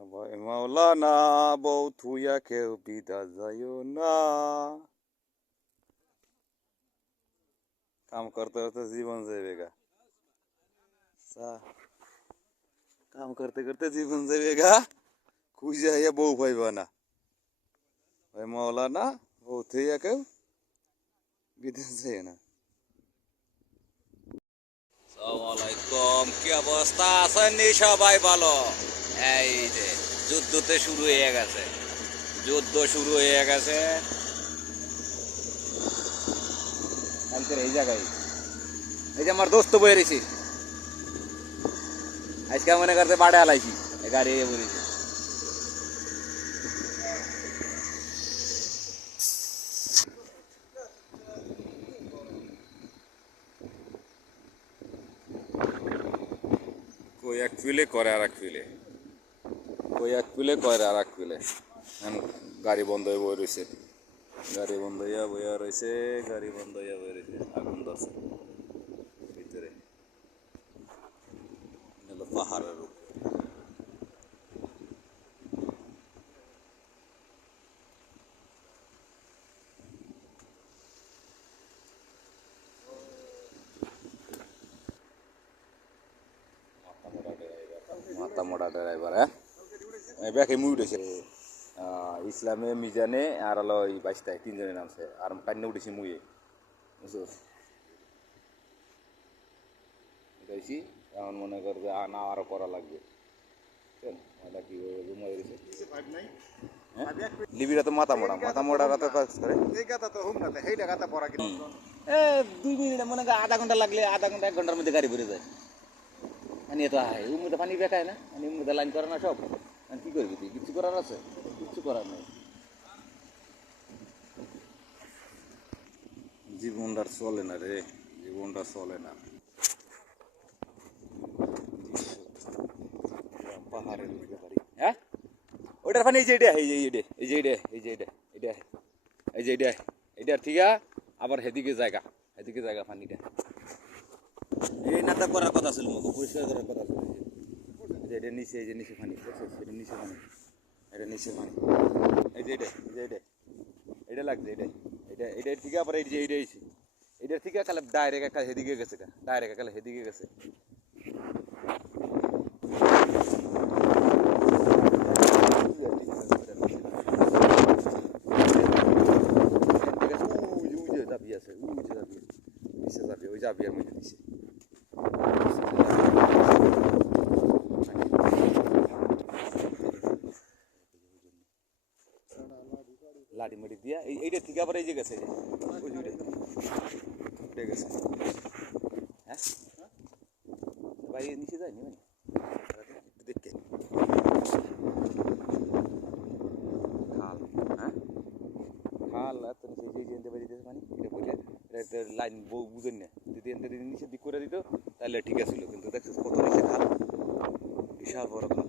ভয় মাওলানা বউ থুইয়া কেউ বিদা যাইও না। কাম করতে করতে জীবন যাবে গা। কাম করতে করতে জীবন যাবে গা। খুঁজে হইয়া বউ পাইবা না। ভয় মাওলানা বউ থুইয়া কেউ বিদা যাইও না। আসসালামাইকুম, কি অবস্থা আছেন সবাই? ভালো। এই যে যুদ্ধতে শুরু হয়ে গেছে, যুদ্ধ শুরু হয়ে গেছে এই জায়গায়। এই যে আমার দোস্ত বয়ে রয়েছি, আজকে মনে করতে বাড়ে আলাইছি গাড়ি বলেছি। কই এক ফিলে করে আর এক ফিলে, কই এক ফিলে করে আর এক ফিলে। গাড়ি বন্ধ হয়ে বয়ে রয়েছে, গাড়ি বন্ধ হইয়া বইয়া রয়েছে, গাড়ি বন্ধ হইয়া বয়ে রয়েছে। আগুন ধরছে ভিতরে, পাহাড়ের উপর। মাথা মোটা ড্রাইভার, হ্যাঁ ব্যাকে মুই উঠেছে। ইসলামে মিজানে আর হলো এই বাইশটায় তিনজনের নামছে, আর কান্না উঠেছি মুয়ে বুঝছিস। উঠেছি এখন মনে কর যে না আরো করা লাগবে। লিবিরা তো মাথা মোটা, মাথা মোটা রাতে কাজ করে। 2 মিনিট মনে কর, আধা ঘন্টা লাগলে আধা ঘন্টা 1 ঘন্টার মধ্যে গাড়ি ভরে যায়। পানি এত হাই, ওর মধ্যে পানি বেকায় না, মানে ওর মধ্যে লাইন করে না সব। কি করবি তুই? কিছু করার আছে? কিচ্ছু করার নেই। জীবনটা চলে না রে, জীবনটা চলে না। পাহাড়ের উপরে বাড়ি, হ্যাঁ ওটার পানি এই যে এটা, এই যে এটা, এই যে এটা, এই যে এটা, এটা, এই যে এটা, এটার ঠিক আবার হেদিকে জায়গা, হেদিকে জায়গা পানিটা। এই নাটক করার কথা ছিল, মুখ পরিষ্কার করার কথা ছিল। এটা নিচে, এই যে নিচে পানি, এটা নিচে পানি, এটা নিচে পানি, এই যে এটা, এই যে এটা, এটা লাগছে, এটা এটা এটা ঠিক আবার এই যে এইটা এইছে, এটার থেকে কালে ডাইরেক্ট একটা হেদিকে গেছে, ডাইরেক্ট কালে হেদিকে গেছে। ওই জাবিয়ার মধ্যে দিছে লাড়ি মাড়ি দিয়া, এইটা ঠিক আবার এই যে গেছে, ওই উঠে গেছে। হ্যাঁ ভাই নিচে যায়নি মানে দেখে খাল, হ্যাঁ খাল এত নিচে যে এনতে দিতেছে পানি, এটা বলে এটা লাইন বউ বুঝেন না, যদি এনতে নিচে দিক করে দিত তাহলে ঠিক আছিল, কিন্তু দেখছিস কত নিচে খাল, বিশাল বড় খাল।